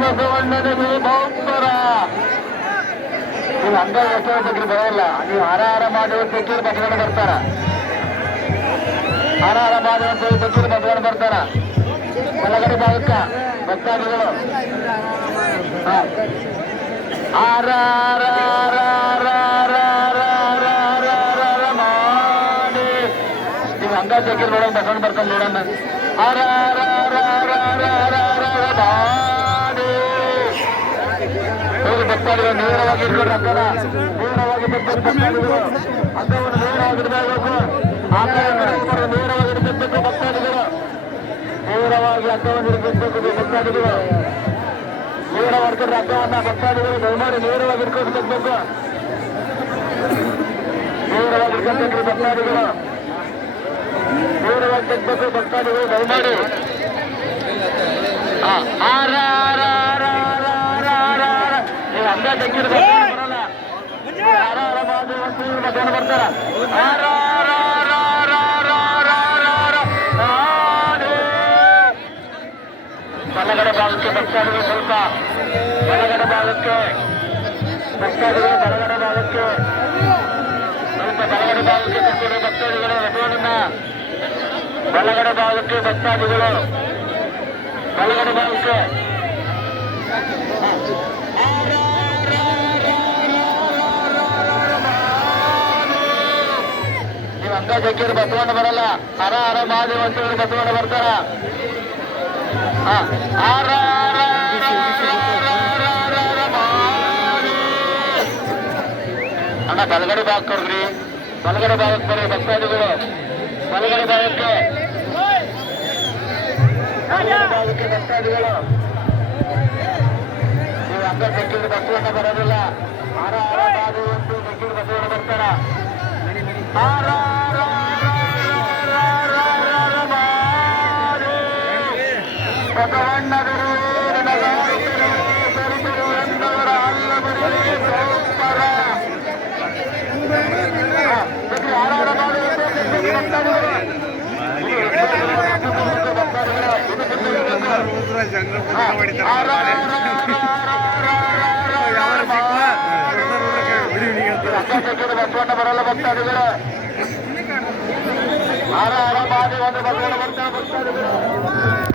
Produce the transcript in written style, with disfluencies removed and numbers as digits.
ಬಸವಣ್ಣನಿಗೆ ಬಹುತ್ತರ ನೀವು ಹಂಗ ಎಷ್ಟೋ ಬಗ್ಗೆ ಬರೋಲ್ಲ. ನೀವು ಹಾರ ಮಾಡುವ ತೆಕ್ಕೀರು ಬಸವಣ್ಣ ಬರ್ತಾರ. ಹಾರ ಮಾಡುವ ತೆಕ್ಕೀರು ಬಸವಣ್ಣ ಬರ್ತಾರ. ಒಳಗಡೆ ಭಾಗಕ್ಕ ಭಕ್ತಾದಿಗಳು ಮಾಡಿ ನೀವು ಹಂಗ ತೆಕ್ಕೀರು ನೋಡೋಣ ಬಸವಣ್ಣ ಬರ್ಕೊಂಡು ನೋಡೋಣ. ಭಕ್ತಾದಿಗಳು ನೇರವಾಗಿ ಇರ್ಬೇಕು ಅಂತಾರ. ನೇರವಾಗಿ ಭಕ್ತಾದಿಗಳು ಹಗ್ಗವನ್ನು ನೇರವಾಗಿರ್ಬೇಕು. ನೇರವಾಗಿ ಇರ್ಬೇಕು ಭಕ್ತಾದಿಗಳು. ನೇರವಾಗಿ ಹಗ್ಗವನ್ನು ಇರ್ಬೇಕು ಭಕ್ತಾದಿಗಳು. ನೇರವಾಗಿರ್ತಾರೆ ಹಗ್ಗವನ್ನ ಭಕ್ತಾದಿಗಳು ದಯಮಾಡಿ ನೇರವಾಗಿ ಇಟ್ಕೊಂಡು ತೆಗ್ಬೇಕು. ನೇರವಾಗಿ ಇಟ್ಕೊಳ್ಬೇಕ್ರಿ ಭಕ್ತಾದಿಗಳು. ನೇರವಾಗಿ ತೆಗ್ಬೇಕು ಭಕ್ತಾದಿಗಳು ದಯಮಾಡಿ. ನೀವು ಹಂಗ ತೆಗ್ಗಿರ್ಬೇಕು ಬರಲ್ಲ. ಮಧ್ಯಾಹ್ನ ಬರ್ತಾರ. ಬಲಗಡೆ ಭಾಗಕ್ಕೆ ಭಕ್ತಾದಿಗಳು ಸ್ವಲ್ಪ ಬಲಗಡೆ ಭಾಗಕ್ಕೆ ಭಕ್ತಾದಿಗಳು ಬಲಗಡೆ ಭಾಗಕ್ಕೆ ಸ್ವಲ್ಪ ಬಲಗಡೆ ಭಾಗಕ್ಕೆ ಕರ್ಕೊಂಡು ಭಕ್ತಾದಿಗಳು ರಥೋಡನ್ನ ಬಲಗಡೆ ಭಾಗಕ್ಕೆ ಭಕ್ತಾದಿಗಳು ಬಲಗಡೆ ಭಾಗಕ್ಕೆ ನೀವು ಹಂಗ ಜಗ್ಗಿರು ಬಸವಣ್ಣ ಬರಲ್ಲ. ಹರ ಹರ ಮಾದೇವ ಅಂತೇಳಿ ಬಸವಣ್ಣ ಬರ್ತಾರ. ಅಣ್ಣ ಬಲಗಡೆ ಭಾಗ ಕೊಡ್ರಿ. ಬಲಗಡೆ ಭಾಗಕ್ಕೆ ಬರ್ರಿ ಭಕ್ತಾದಿಗಳು. ಬಲಗಡೆ ಭಾಗಕ್ಕೆ ಭಕ್ತಾದಿಗಳು ನೀವು ಹಂಗ ಜಗ್ಗಿರು ಬಸವಣ್ಣ ಬರೋದಿಲ್ಲ. ಹರ ಹರ ಮಾದೇವ ಅಂತೂ ಜಗ್ಗಿರು ಬಸವಣ್ಣ ಬರ್ತಾರ. ಬಸವಣ್ಣದರು ಸರಿದವರ ಅಲ್ಲಬರಿ ಸೋಪರ ಬಸವಣ್ಣ ಬರಲ್ಲ ಭಕ್ತಾದಿಗಳು. ಹರ ಹರ ಮಾದೇವ ಒಂದು ಬಸವಣ್ಣ ಬರ್ತಾರೆ ಭಕ್ತಾದಿಗಳು.